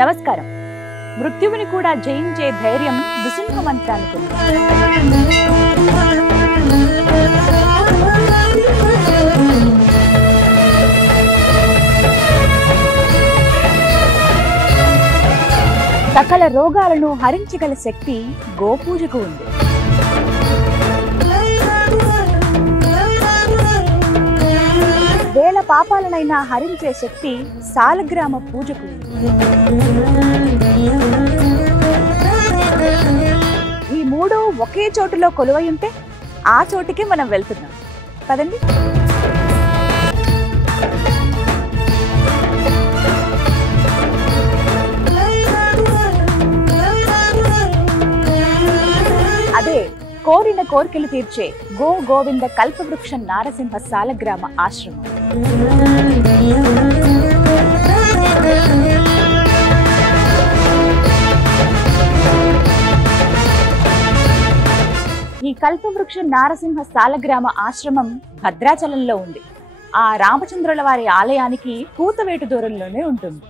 నమస్కారం. మృత్యువుని కూడా జయించే ధైర్యం నృసింహ మంత్రానికి ఉంది. సకల రోగాలను హరించగల శక్తి గోపూజకు ఉంది. వేల పాపాలనైనా హరించే శక్తి సాలగ్రామ పూజకు ఉంది. ఈ మూడు ఒకే చోటులో కొలువై ఉంటే ఆ చోటికి మనం వెళ్తున్నాం. పదండి. అదే కోరిన కోరికలు తీర్చే గోవింద కల్పవృక్ష నారసింహ సాలగ్రామ ఆశ్రమం. ఈ కల్పవృక్ష నారసింహ సాలగ్రామ ఆశ్రమం భద్రాచలంలో ఉంది. ఆ రామచంద్రుల వారి ఆలయానికి కూతవేటు దూరంలోనే ఉంటుంది.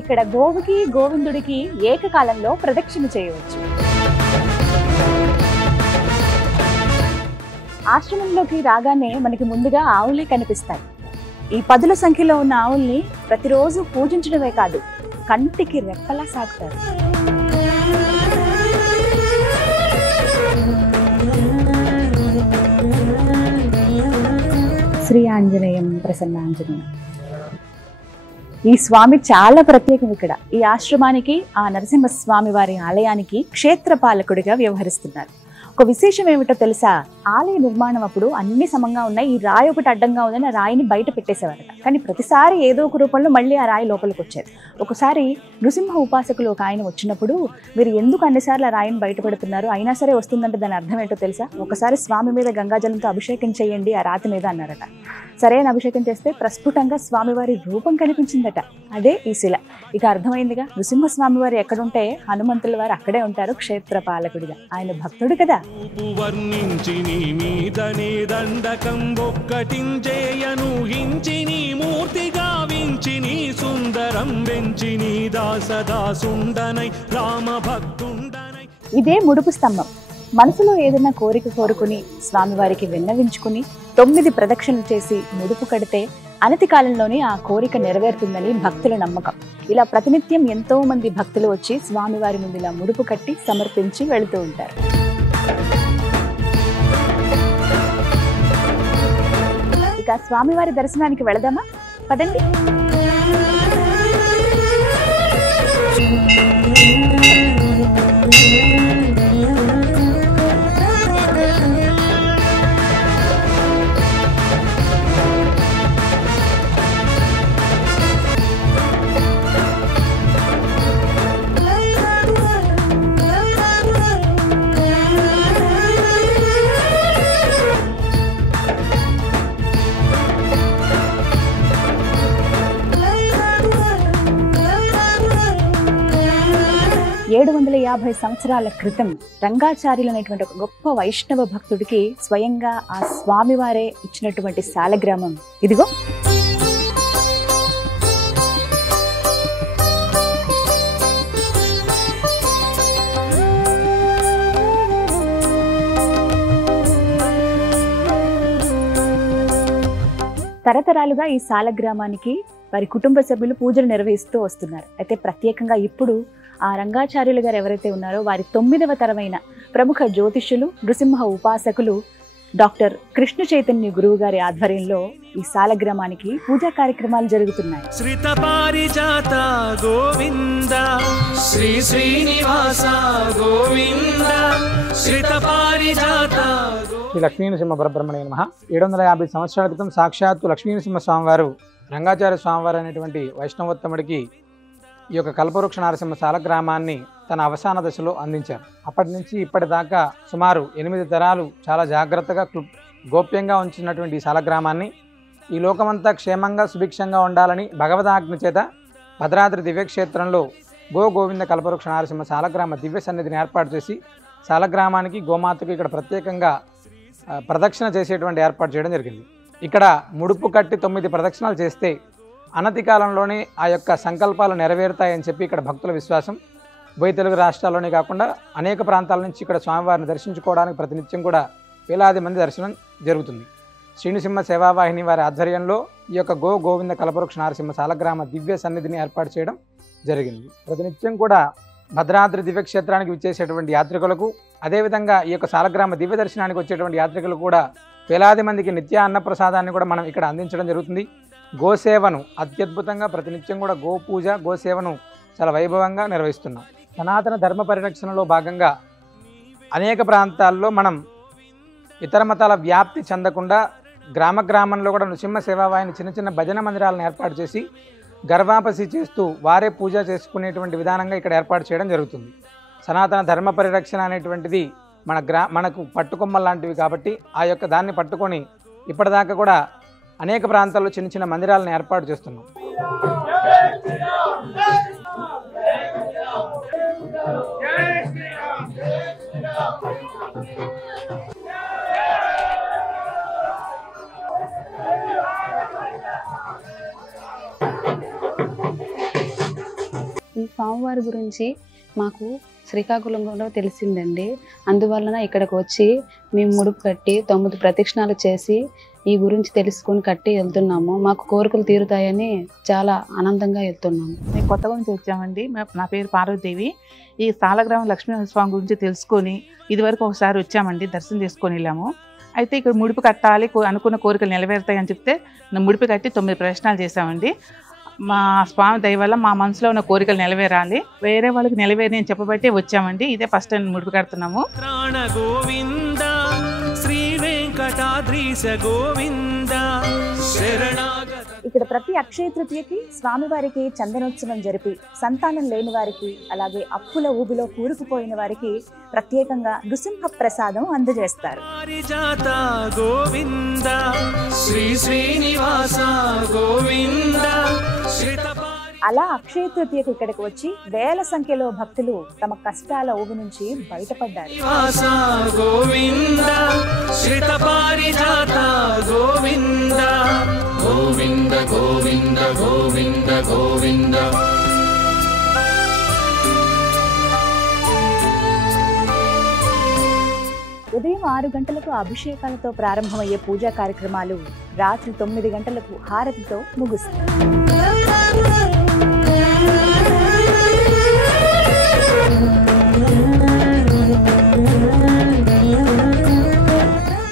ఇక్కడ గోవుకి గోవిందుడికి ఏకకాలంలో ప్రదక్షిణ చేయవచ్చు. ఆశ్రమంలోకి రాగానే మనకి ముందుగా ఆవులే కనిపిస్తాయి. ఈ 10ల సంఖ్యలో ఉన్న ఆవుల్ని ప్రతిరోజు పూజించడమే కాదు, కంటికి రెప్పలా సాగుతారు. శ్రీ ఆంజనేయం ప్రసన్నాంజనేయం. ఈ స్వామి చాలా ప్రత్యేకం. ఇక్కడ ఈ ఆశ్రమానికి, ఆ నరసింహస్వామి వారి ఆలయానికి క్షేత్రపాలకుడిగా వ్యవహరిస్తున్నారు. ఒక విశేషం ఏమిటో తెలుసా? ఆలయ నిర్మాణం అప్పుడు అన్ని సమంగా ఉన్నాయి, ఈ రాయి ఒకటి అడ్డంగా ఉందని ఆ రాయిని బయట పెట్టేసేవారట. కానీ ప్రతిసారి ఏదో ఒక రూపంలో మళ్ళీ ఆ రాయి లోపలికి వచ్చేది. ఒకసారి నృసింహ ఉపాసకులు ఒక ఆయన వచ్చినప్పుడు, మీరు ఎందుకు అన్నిసార్లు ఆ రాయిని బయట పెడుతున్నారు, అయినా సరే వస్తుందంటే దాని అర్థం ఏంటో తెలుసా? ఒకసారి స్వామి మీద గంగాజలంతో అభిషేకం చేయండి ఆ రాతి మీద అన్నారట. సరైన అభిషేకం చేస్తే ప్రస్ఫుటంగా స్వామివారి రూపం కనిపించిందట. అదే ఈ శిల. ఇక అర్థమైందిగా, నృసింహస్వామి వారు ఎక్కడుంటే హనుమంతుల వారు అక్కడే ఉంటారు క్షేత్రపాలకుడిగా. ఆయన భక్తుడు కదా. ఇదే ముడుపు స్తంభం. మనసులో ఏదైనా కోరిక కోరుకుని స్వామివారికి విన్నవించుకుని 9 ప్రదక్షిణలు చేసి ముడుపు కడితే అనతి కాలంలోనే ఆ కోరిక నెరవేరుతుందని భక్తుల నమ్మకం. ఇలా ప్రతినిత్యం ఎంతో మంది భక్తులు వచ్చి స్వామివారి ముందు ఇలా ముడుపు కట్టి సమర్పించి వెళుతూ ఉంటారు. ఇక స్వామివారి దర్శనానికి వెళదామా? పదండి. ఏడు 750 సంవత్సరాల క్రితం రంగాచార్యులు అనేటువంటి ఒక గొప్ప వైష్ణవ భక్తుడికి స్వయంగా ఆ స్వామివారే ఇచ్చినటువంటి సాలగ్రామం ఇదిగో. తరతరాలుగా ఈ సాలగ్రామానికి వారి కుటుంబ సభ్యులు పూజలు నిర్వహిస్తూ వస్తున్నారు. అయితే ప్రత్యేకంగా ఇప్పుడు ఆ రంగాచార్యులు గారు ఎవరైతే ఉన్నారో వారి 9వ తరమైన ప్రముఖ జ్యోతిష్యులు, నృసింహ ఉపాసకులు డాక్టర్ కృష్ణ చైతన్య గురువు గారి ఆధ్వర్యంలో ఈ సాలగ్రామానికి పూజా కార్యక్రమాలు జరుగుతున్నాయి. శ్రీతపారిజాత గోవింద శ్రీ శ్రీనివాస గోవింద శ్రీతపారిజాత. శ్రీ లక్ష్మీనరసింహ పరబ్రహ్మణే నమః. 750 సంవత్సరాల క్రితం సాక్షాత్తు లక్ష్మీనరసింహ స్వామివారు రంగాచార్య స్వామివారు అనేటువంటి వైష్ణవోత్తముడికి ఈ యొక్క కల్పవృక్ష నారసింహ సాలగ్రామాన్ని తన అవసాన దశలో అందించారు. అప్పటి నుంచి ఇప్పటిదాకా సుమారు 8 తరాలు చాలా జాగ్రత్తగా గోప్యంగా ఉంచినటువంటి ఈ సాలగ్రామాన్ని ఈ లోకమంతా క్షేమంగా సుభిక్షంగా ఉండాలని భగవదాజ్ఞ చేత భద్రాద్రి దివ్యక్షేత్రంలో గోవింద కల్పవృక్ష నారసింహ సాలగ్రామ దివ్య సన్నిధిని ఏర్పాటు చేసి సాలగ్రామానికి గోమాతకు ఇక్కడ ప్రత్యేకంగా ప్రదక్షిణ చేసేటువంటి ఏర్పాటు చేయడం జరిగింది. ఇక్కడ ముడుపు కట్టి 9 ప్రదక్షిణాలు చేస్తే అనతి కాలంలోనే ఆ యొక్క సంకల్పాలు నెరవేరుతాయని చెప్పి ఇక్కడ భక్తుల విశ్వాసం. ఉభయ తెలుగు రాష్ట్రాల్లోనే కాకుండా అనేక ప్రాంతాల నుంచి ఇక్కడ స్వామివారిని దర్శించుకోవడానికి ప్రతినిత్యం కూడా వేలాది మంది దర్శనం జరుగుతుంది. శ్రీనృసింహ సేవావాహిని వారి ఆధ్వర్యంలో ఈ యొక్క గోవింద కల్పవృక్ష నారసింహ సాలగ్రామ దివ్య సన్నిధిని ఏర్పాటు చేయడం జరిగింది. ప్రతినిత్యం కూడా భద్రాద్రి దివ్యక్షేత్రానికి విచ్చేసేటువంటి యాత్రికులకు, అదేవిధంగా ఈ యొక్క సాలగ్రామ దివ్య దర్శనానికి వచ్చేటువంటి యాత్రికులకు కూడా వేలాది మందికి నిత్య అన్నప్రసాదాన్ని కూడా మనం ఇక్కడ అందించడం జరుగుతుంది. గోసేవను అత్యద్భుతంగా ప్రతినిత్యం కూడా గోపూజ గోసేవను చాలా వైభవంగా నిర్వహిస్తున్నాం. సనాతన ధర్మ పరిరక్షణలో భాగంగా అనేక ప్రాంతాల్లో మనం ఇతర మతాల వ్యాప్తి చెందకుండా గ్రామంలో కూడా నృసింహ సేవావాహిని చిన్న చిన్న భజన మందిరాలను ఏర్పాటు చేసి గర్వాపసి చేస్తూ వారే పూజ చేసుకునేటువంటి విధానంగా ఇక్కడ ఏర్పాటు చేయడం జరుగుతుంది. సనాతన ధర్మ పరిరక్షణ అనేటువంటిది మనకు పట్టుకొమ్మలు లాంటివి కాబట్టి ఆ యొక్క దాన్ని పట్టుకొని ఇప్పటిదాకా కూడా అనేక ప్రాంతాల్లో చిన్న చిన్న మందిరాలను ఏర్పాటు చేస్తున్నాం. ఈ స్వామివారి గురించి మాకు శ్రీకాకుళంలో తెలిసిందండి. అందువలన ఇక్కడికి వచ్చి మేము ముడుపు కట్టి 9 ప్రదక్షిణాలు చేసి ఈ గురించి తెలుసుకొని కట్టి వెళ్తున్నాము. మాకు కోరికలు తీరుతాయని చాలా ఆనందంగా వెళ్తున్నాము. మేము కొత్తగా నుంచి వచ్చామండి. నా పేరు పార్వతీదేవి. ఈ సాలగ్రామ లక్ష్మీస్వామి గురించి తెలుసుకొని ఇదివరకు ఒకసారి వచ్చామండి, దర్శనం చేసుకొని వెళ్ళాము. అయితే ఇక్కడ ముడుపు కట్టాలి, అనుకున్న కోరికలు నెరవేరుతాయని చెప్తే ముడుపు కట్టి 9 ప్రదక్షిణాలు చేశామండి. మా స్వామి దయ వల్ల మా మనసులో ఉన్న కోరికలు నెరవేరాలి, వేరే వాళ్ళకి నెరవేరి అని చెప్పబట్టే వచ్చామండి. ఇదే ఫస్ట్ టైం ముడుపు కడుతున్నాము. గోవింద శ్రీ వెంకటాద్రీశ గోవింద శరణాగత. ఇక్కడ ప్రతి అక్షయ తృతీయకి స్వామివారికి చందనోత్సవం జరిపి సంతానం లేని వారికి, అలాగే అప్పుల ఊబిలో కూరుకుపోయిన వారికి ప్రత్యేకంగా నృసింహ ప్రసాదం అందజేస్తారు. గోవింద శ్రీ శ్రీనివాస గోవింద. అలా అక్షయ తృతీయకు ఇక్కడికి వచ్చి వేల సంఖ్యలో భక్తులు తమ కష్టాల ఊబి నుంచి బయటపడ్డారు. గోవింద శ్రీత పారిజాత గోవింద గోవింద గోవింద గోవింద గోవింద. ఉదయం 6 గంటలకు అభిషేకాలతో ప్రారంభమయ్యే పూజా కార్యక్రమాలు రాత్రి 9 గంటలకు హారతితో ముగుస్తాయి.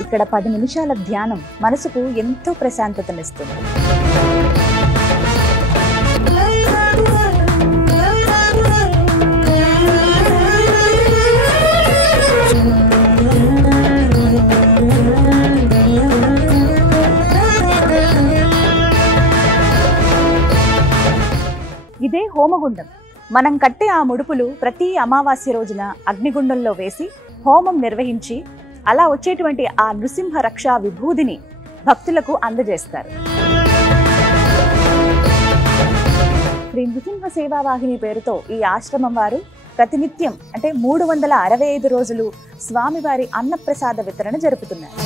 ఇక్కడ 10 నిమిషాల ధ్యానం మనసుకు ఎంతో ప్రశాంతతనిస్తుంది. ఇదే హోమగుండం. మనం కట్టే ఆ ముడుపులు ప్రతి అమావాస్య రోజున అగ్నిగుండంలో వేసి హోమం నిర్వహించి అలా వచ్చేటువంటి ఆ నృసింహ రక్షా విభూదిని భక్తులకు అందజేస్తారు. శ్రీ నృసింహ సేవావాహిని పేరుతో ఈ ఆశ్రమం వారు ప్రతినిత్యం అంటే 365 రోజులు స్వామివారి అన్నప్రసాద వితరణ జరుపుతున్నారు.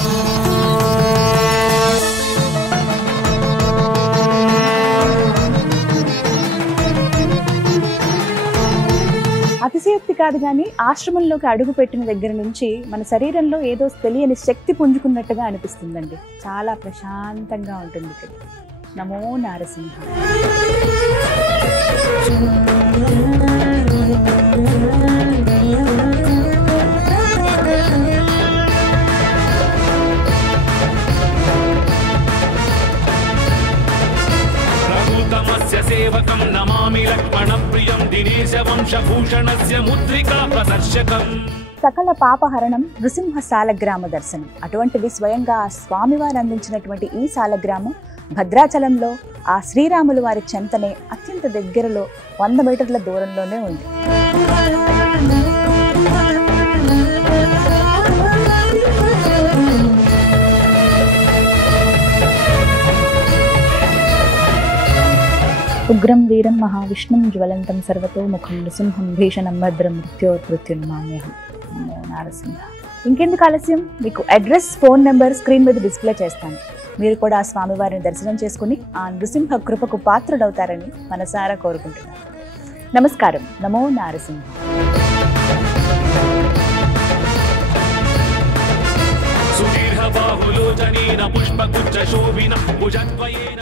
అతిశయోక్తి కాదు కానీ ఆశ్రమంలోకి అడుగు పెట్టిన దగ్గర నుంచి మన శరీరంలో ఏదో తెలియని శక్తి పుంజుకున్నట్టుగా అనిపిస్తుందండి. చాలా ప్రశాంతంగా ఉంటుంది ఇక్కడ. నమో నారసింహ. సేవకం నమామి లక్ష్మణ ప్రియం దినేశ వంశభూషణస్య ముద్రికా ప్రదర్శకం. సకల పాపహరణం నృసింహ సాలగ్రామ దర్శనం. అటువంటిది స్వయంగా ఆ స్వామివారు అందించినటువంటి ఈ సాలగ్రామం భద్రాచలంలో ఆ శ్రీరాములు వారి చెంతనే అత్యంత దగ్గరలో 100 మీటర్ల దూరంలోనే ఉంది. ఉగ్రం వీరం మహావిష్ణుం జ్వలంతం సర్వతో ముఖం నృసింహం భీషణం భద్రం మృత్యోర్మృత్యుర్మామ్యహం. నమో నారసింహ. ఇంకెందుకు ఆలస్యం, మీకు అడ్రస్, ఫోన్ నెంబర్ స్క్రీన్ మీద డిస్ప్లే చేస్తాను. మీరు కూడా ఆ స్వామివారిని దర్శనం చేసుకుని ఆ నృసింహ కృపకు పాత్రుడవుతారని మనసారా కోరుకుంటున్నాను. నమస్కారం. నమో నారసింహ. సుదీర్ఘ బాహులోచనేన పుష్పగుచ్చ శోభిన భుజద్వయేన